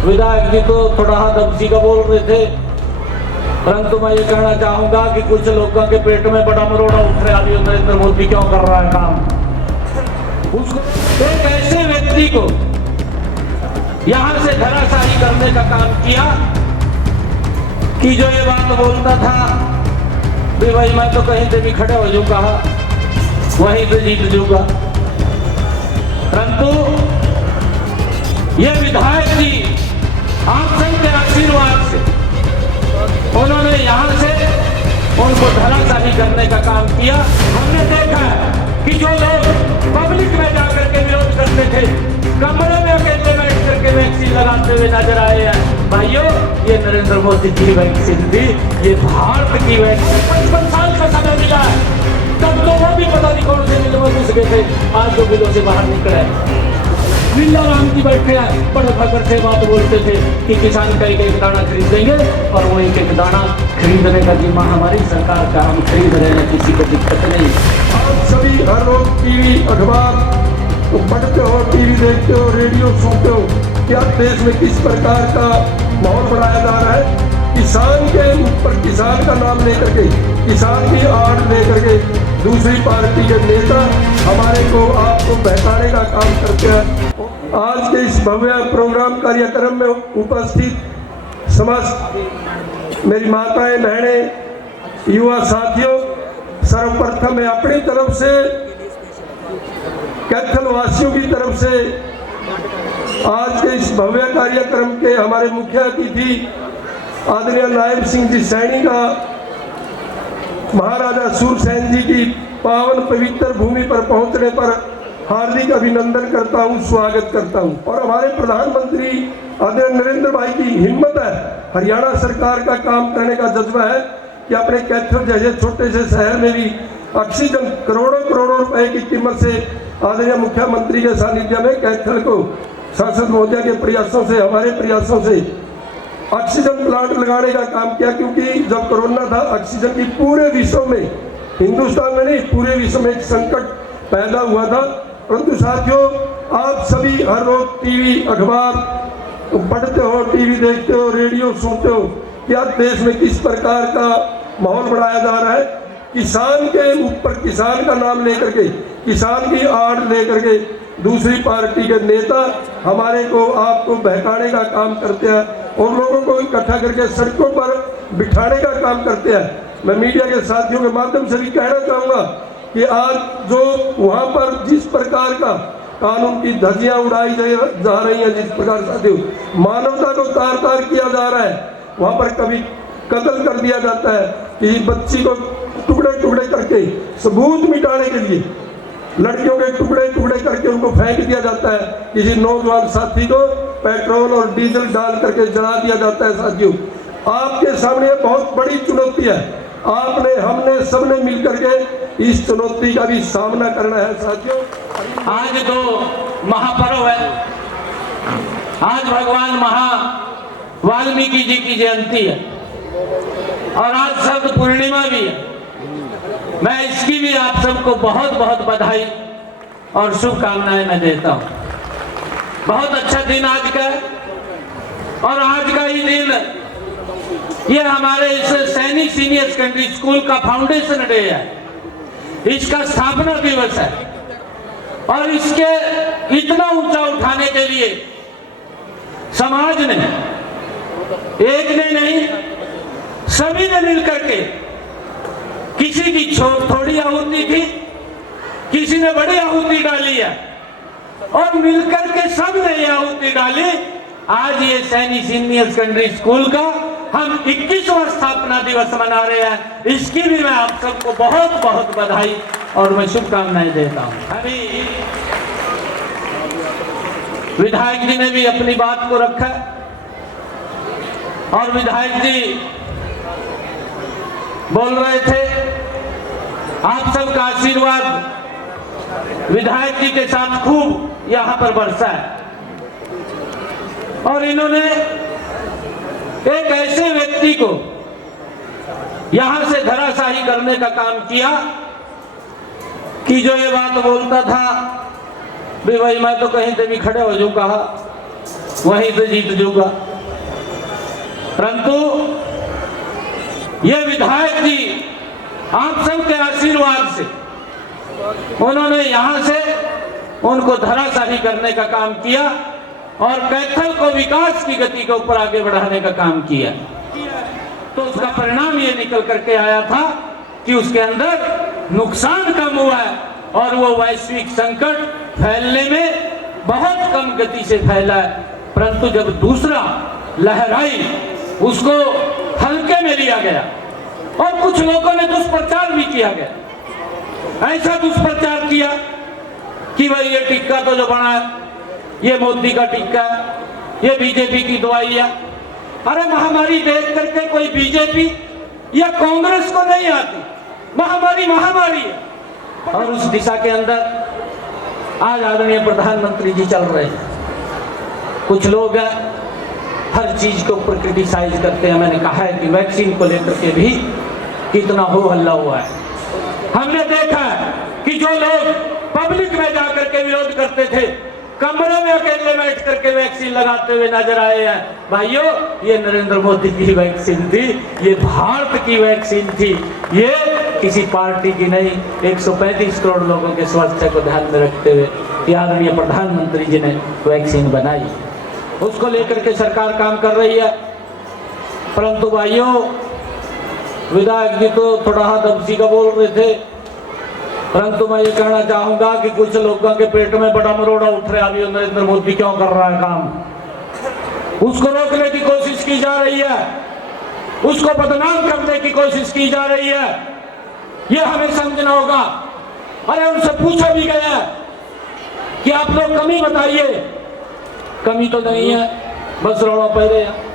विधायक जी तो थोड़ा दबसी का बोल रहे थे, परंतु मैं ये कहना चाहूंगा कि कुछ लोगों के पेट में बड़ा मरोड़ा उठ रहा है। नरेंद्र मोदी क्यों कर रहा है काम? उसको एक ऐसे व्यक्ति को यहां से धराशायी करने का काम किया कि जो ये बात बोलता था कि भाई मैं तो कहीं से भी खड़े हो जाऊंगा, वहीं से जीत जाऊंगा, परंतु ये विधायक जी आप सबके आशीर्वाद से उन्होंने यहां से उनको धराशायी करने का काम किया। हमने देखा है कि जो लोग पब्लिक में जाकर के विरोध करते थे, कमरे में अकेले बैठ करके वैक्सीन लगाते हुए नजर आए हैं। भाइयों, ये नरेंद्र मोदी की वैक्सीन थी, ये भारत की वैक्सीन। 55 साल का समय मिला है, तब तो वो भी पता नहीं कौन से बिल में घुस गए थे, आज तो बिलों से बाहर निकले। लीला राम जी बैठे हैं, बड़े फकर से बात बोलते थे कि किसान का एक एक दाना खरीद देंगे, और वो एक एक दाना खरीदने का जिम्मा हमारी सरकार का, हम खरीद रहे हैं, किसी को दिक्कत नहीं। आप सभी हर रोज टीवी अखबार तो पढ़ते हो, टीवी देखते हो, रेडियो सुनते हो, क्या देश में किस प्रकार का माहौल बनाया जा रहा है। किसान के ऊपर, किसान का नाम लेकर के, किसान की आड़ लेकर के दूसरी पार्टी के नेता हमारे को आपको बहकाने का काम करते हैं। आज के इस भव्य प्रोग्राम कार्यक्रम में उपस्थित समस्त मेरी माताएं, बहनें, युवा साथियों, सर्वप्रथम मैं अपनी तरफ से, कैथल वासियों की तरफ से आज के इस भव्य कार्यक्रम के हमारे मुख्य अतिथि आदरणीय नायब सिंह जी सैनी का महाराजा सूरसेन जी की पावन पवित्र भूमि पर पहुंचने पर हार्दिक अभिनंदन करता हूं, स्वागत करता हूं। और हमारे प्रधानमंत्री आदरणीय नरेंद्र भाई की हिम्मत है, हरियाणा सरकार का काम करने का जज्बा है कि अपने कैथल जैसे छोटे से शहर में भी ऑक्सीजन करोड़ों करोड़ों रुपए की कीमत से आदरणीय मुख्यमंत्री के सानिध्य में कैथल को सांसद महोदय के प्रयासों से, हमारे प्रयासों से ऑक्सीजन प्लांट लगाने का काम किया। क्योंकि जब कोरोना था, ऑक्सीजन की पूरे विश्व में, हिंदुस्तान में नहीं पूरे विश्व में एक संकट पैदा हुआ था। परंतु साथियों, आप सभी हर रोज टीवी अखबार तो पढ़ते हो, टीवी देखते हो, रेडियो सुनते हो, क्या देश में किस प्रकार का माहौल बनाया जा रहा है। किसान के ऊपर, किसान का नाम लेकर के, किसान की आड़ लेकर के दूसरी पार्टी के नेता हमारे को, आपको बहकाने का काम करते हैं और लोगों को इकट्ठा करके सड़कों पर बिठाने का काम करते हैं। मैं मीडिया के साथियों के माध्यम से भी कहना चाहूँगा कि आज जो वहाँ पर जिस प्रकार का कानून की धज्जियाँ उड़ाई जा रही हैं, जिस प्रकार साथियों मानवता को तार तार किया जा रहा है, वहाँ पर कभी कत्ल कर दिया जाता है, किसी बच्ची को टुकड़े टुकड़े करके सबूत मिटाने के लिए लड़कियों के टुकड़े टुकड़े करके उनको फेंक दिया जाता है, किसी नौजवान साथी को पेट्रोल और डीजल डाल करके जला दिया जाता है। साथियों, आपके सामने बहुत बड़ी चुनौती है, आपने, हमने, सबने मिलकर के इस चुनौती का भी सामना करना है। साथियों, आज तो महापर्व है, आज भगवान वाल्मीकि जी की जयंती है और आज शब्द पूर्णिमा भी है। मैं इसकी भी आप सबको बहुत बहुत बधाई और शुभकामनाएं मैं देता हूं। बहुत अच्छा दिन आज का है और आज का ही दिन ये हमारे इस सैनिक सीनियर सेकेंडरी स्कूल का फाउंडेशन डे है, इसका स्थापना दिवस है और इसके इतना ऊंचा उठाने के लिए समाज ने, एक ने नहीं सभी ने मिलकर के, किसी की थोड़ी आहुति थी, किसी ने बड़ी आहुति डाली है और मिलकर के सब ने ये आहुति डाली। आज ये सैनिक सीनियर सेकेंडरी स्कूल का हम 21वां स्थापना दिवस मना रहे हैं। इसकी भी मैं आप सबको बहुत बहुत बधाई और मैं शुभकामनाएं देता हूं। अभी विधायक जी ने भी अपनी बात को रखा और विधायक जी बोल रहे थे, आप सबका आशीर्वाद विधायक जी के साथ खूब यहां पर बरसा है और इन्होंने एक ऐसे व्यक्ति को यहां से धराशायी करने का काम किया कि जो ये बात बोलता था भी भाई मैं तो कहीं से भी खड़े हो जाऊंगा, वहीं से जीत जाऊंगा। परंतु ये विधायक जी आप सबके आशीर्वाद से उन्होंने यहां से उनको धराशाही करने का काम किया और कैथल को विकास की गति के ऊपर आगे बढ़ाने का काम किया। तो उसका परिणाम ये निकल करके आया था कि उसके अंदर नुकसान कम हुआ है और वो वैश्विक संकट फैलने में बहुत कम गति से फैला है। परंतु जब दूसरा लहर आई उसको हल्के में लिया गया और कुछ लोगों ने दुष्प्रचार भी किया गया। ऐसा दुष्प्रचार किया कि भाई ये टिक्का तो जो बना है ये मोदी का टिक्का है, ये बीजेपी की दवाई है। अरे महामारी देख करके कोई बीजेपी या कांग्रेस को नहीं आती, महामारी महामारी है। और उस दिशा के अंदर आज आदरणीय प्रधानमंत्री जी चल रहे हैं। कुछ लोग हर चीज के ऊपर क्रिटिसाइज करते हैं। मैंने कहा है कि वैक्सीन को लेकर के भी कितना हो हल्ला हुआ है। हमने देखा है कि जो लोग पब्लिक में जाकर के विरोध करते थे कमरे में अकेले बैठ करके वैक्सीन लगाते हुए नजर आए हैं। भाइयों, ये नरेंद्र मोदी की वैक्सीन थी, ये भारत की वैक्सीन थी, ये किसी पार्टी की नहीं। 135 करोड़ लोगों के स्वास्थ्य को ध्यान में रखते हुए आदरणीय प्रधानमंत्री जी ने वैक्सीन बनाई, उसको लेकर के सरकार काम कर रही है। परंतु भाइयों, विधायक जी तो थोड़ा हदबसी का बोल रहे थे, परंतु मैं ये कहना चाहूंगा कि कुछ लोगों के पेट में बड़ा मरोड़ा उठ रहा है। अभी नरेंद्र मोदी क्यों कर रहा है काम, उसको रोकने की कोशिश की जा रही है, उसको बदनाम करने की कोशिश की जा रही है। ये हमें समझना होगा। अरे उनसे पूछा भी गया कि आप लोग कमी बताइए, कमी तो नहीं है, बस रौला पहले है।